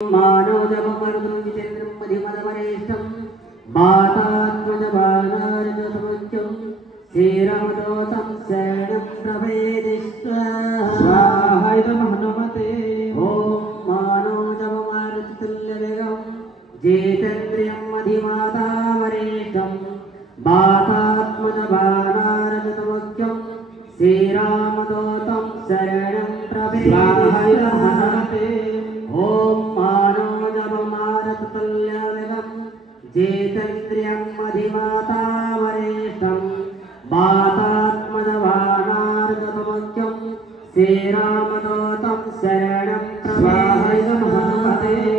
मानवजपमरुदं जितेन्द्रं मधिमदमरेष्टं मातात्मजबाणार्जतमुच्चं श्रीरामदूतं शरणं प्रभेदिष्व स्वाहाय हनुमते ॐ मानवजपमरुतुल्यवेगं जितेन्द्रियं मधिमातामरेष्टं मातात्मजबाणार्जतमुच्चं श्रीरामदूतं शरणं प्रभेदिष्व ओम मानवजपमारतुल्यवेगं जितेन्द्रियं मधिमातामरेष्टं मातात्मजबाणार्जतमुच्चं श्रीरामदूतं शरणं प्रपद्ये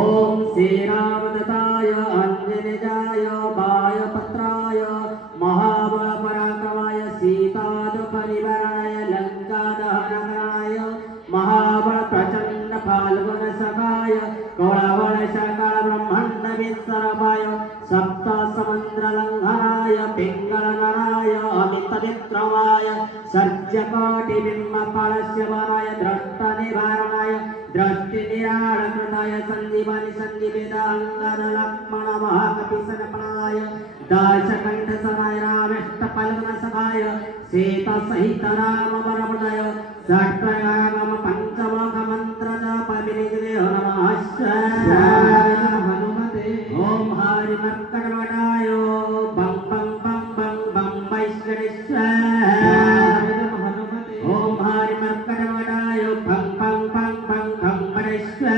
ओम श्रीरामदत्ताय अंजनेयाय वायुपुत्राय महाबलपराक्रमाय सीतादुःखनिवारणाय लङ्कादहनकराय महाबल प्रचंड फाल्गुन सखाय कौळवळ सकल ब्रह्मांड विसर्पाय सप्त समुद्र लंघनाय पिंगलनराय अमित विक्रमाय सर्जकोटि बिंब कलशवराय दृष्ट निवारणाय दृष्टि निराळकृताय संजीवनि संजीवितांगद लक्ष्मण महाकपिसनपणाय दशकंठ सनाय रामेष्ट फाल्गुन सखाय सीता सहित राम वरप्रदाय षट्प्रयागम पंचमुख मंत्र जपविनिजय नमः हनुमते ओम हरि मर्कटवटाय बं बं बं बं बं वैश्वरेश्वर हनुमते ओम हरि मर्कटवटाय बं बं बं बं बं वैश्वरेश्वर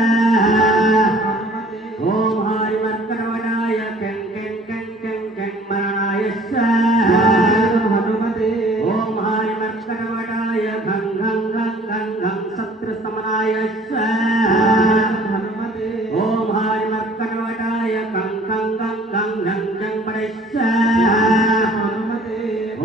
हनुमते ओम हरि मर्कटवटाय कं कं कं कं कं मरणायश्वर हनुमते ओम हरि मर्कटवटाय घं घं घं घं घं शत्रुस्तमनाय हनुमते ओम हरि मर्कटवटाय कं कं गं गं घं घं परेश्वर हनुमते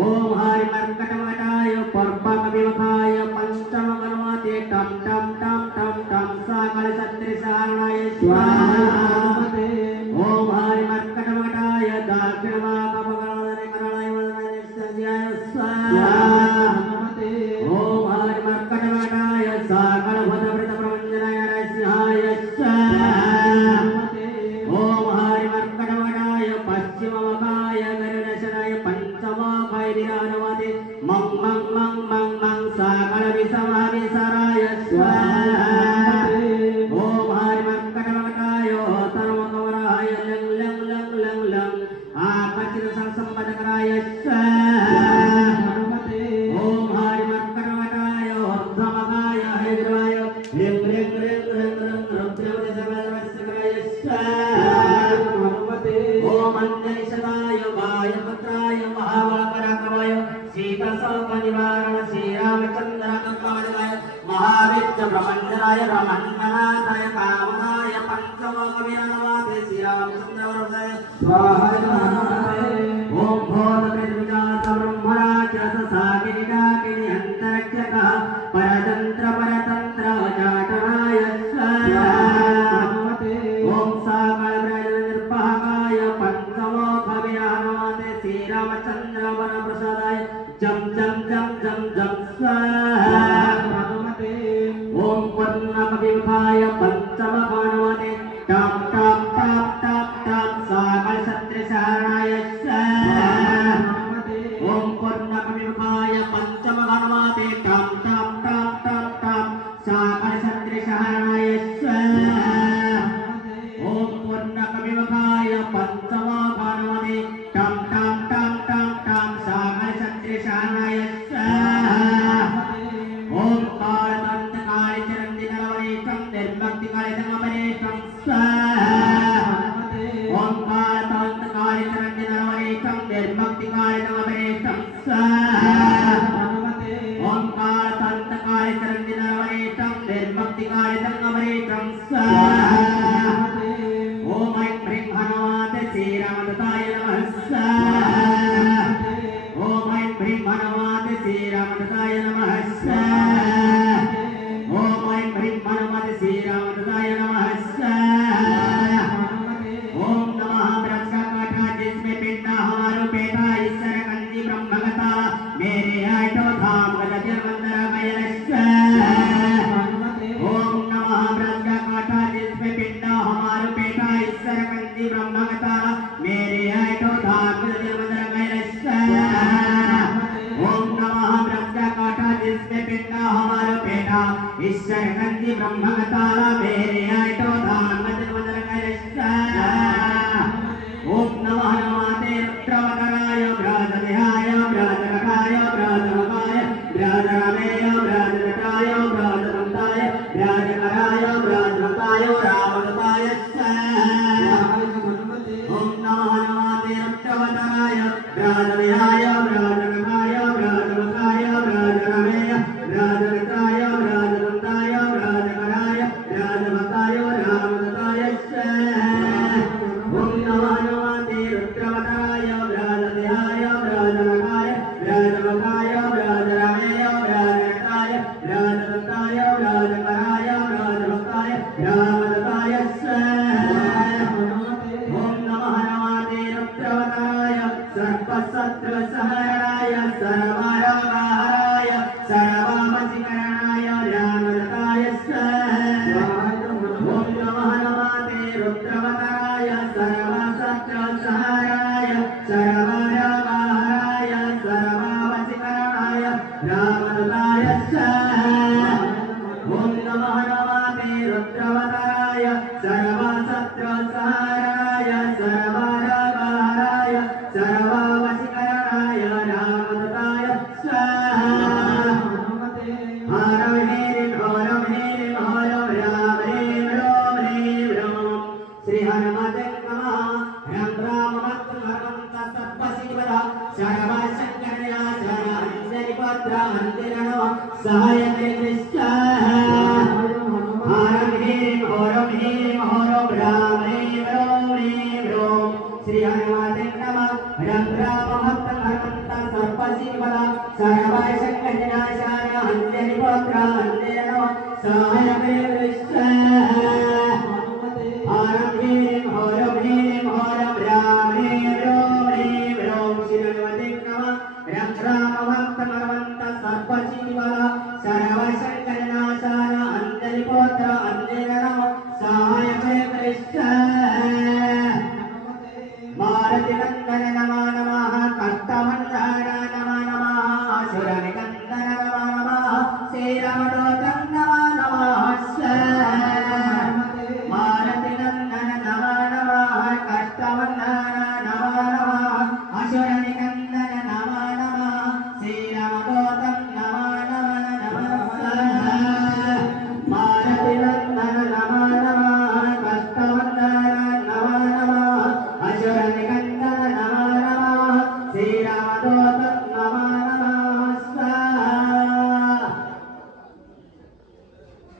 ओम हरि मर्कटवटाय पर्वकविमुखाय पंचमगणपते टम टम टम टम टम सकल शत्रुसारणाय हनुमते ओम हरि मर्कटवटाय दक्षिणभागपगणाय करणाय वदनाय हनुमते ओम हरि मर्कटवटाय सकल भद्रवृत प्रवञ्जनाय नरसिंहाय हनुमते ओम हरि मर्कटवटाय पश्चिममुखाय गरुडशनाय पंचमुखाय विराजमाते मं मं मं मं मं सकल विषमविसराय हनुमते ओम हरि मर्कटवटाय उत्तरमुखवराय लं लं लं लं लं आपचित संसंपदकराय हनुमते ओम हरि मर्कटवटाय ऊर्ध्वमुखाय हरिद्राय ह्रीं ह्रीं ह्रीं ह्रीं ह्रीं रुद्रवदसमस्तकराय हनुमते ओम अंजनीशताय वायुपुत्राय महाबलपराक्रमाय सीतासौखनिवारण श्रीरामचन्द्रकपाणिनाय महाविद्य ब्रह्मण्यराय ब्रह्मण्यनाथाय कामनाय पंचमुखविराजमाते श्रीरामचन्द्रवरदाय स्वाहाय ओम भूतकृतविजात ब्रह्मराक्षस साकिनी अंतरिक्षकः परतंत्र परतंत्र जाटराय हनुमते ओम सकल ब्रह्मनिर्वाहकाय पंचमुखविराजमाते श्रीरामचन्द्र वरप्रसादाय जम जम जम जम जम हनुमते ओम पूर्णकविमुखाय पंचमुखवनवते टम टम टम टम टम सकल शत्रुसारणाय हनुमते ओम पूर्णकविमुखाय पंचमुखवनवते टम टम टम टम टम सकल शत्रुसारणाय ओम पूर्णकविमुखाय पंचमुखवनवते टम टम टम टम टम सकल शत्रुसारणाय ओम कालदंतकाले चिरंजीवनवरेशं निर्भक्तिकाले धर्मवरेशं हनुमते ओम कालदंतकाले चिरंजीवनवरेशं निर्भक्तिकाले धर्मवरेशं हनुमते ओम कालदंतकाले चिरंजीवनवरेशं निर्भक्तिकाले धर्मवरेशं हनुमते ओम ऐं ह्रीं हनुमते श्रीरामदत्ताय नमः ओम ऐं ह्रीं हनुमते श्रीरामदत्ताय नमः ओम ऐं ह्रीं हनुमते श्रीरामदत्ताय नमः ओम नमः ब्रह्मकथा जिसमें पिंडा हमारो बेटा ईश्वर कंजी ब्रह्मकथा मेरे आयतो धाम गजर मंदिर गयल रामदूताय ओम नमः नमते रक्षवतराय राजविहाय राजनकाय राजवकाय राजरमेय राजनकाय राजदत्ताय राजकराय राजवकाय रामदत्ताय ओम नमः नमते रुद्रवतराय राजविहाय राजनकाय राजवकाय राजरमेय राजनकाय राजदत्ताय राजकराय राजवकाय रामदत्ताय सर्वशत्रुसहराय सर्वरोगहराय सर्ववशीकरणाय रामदत्ताय ओम नमः नमते रुद्रवतराय सर्वशत्रुसहराय सर्वरोगहराय सर्ववशीकरणाय रामदत्ताय ओम नमः नमते रुद्रवतराय सर्वशत्रुसहराय सर्वरोगहराय सर्ववशीकरणाय रामदत्ताय हर ह्रीं हर ह्रीं हर राम ह्रीं रोम ह्रीं रोम श्री हनुमते नमः ह्रं रामभक्तमहं तत्सर्वसिद्धिवदा सर्वशङ्करया शरणं सहायते कृष्ण हर ह्रीं हर राम ह्रीं रोम श्री हनुमते नमः ह्रं रामभक्तमहं तत्सर्वसिद्धिवदा सर्वशङ्करया शरणं सहायते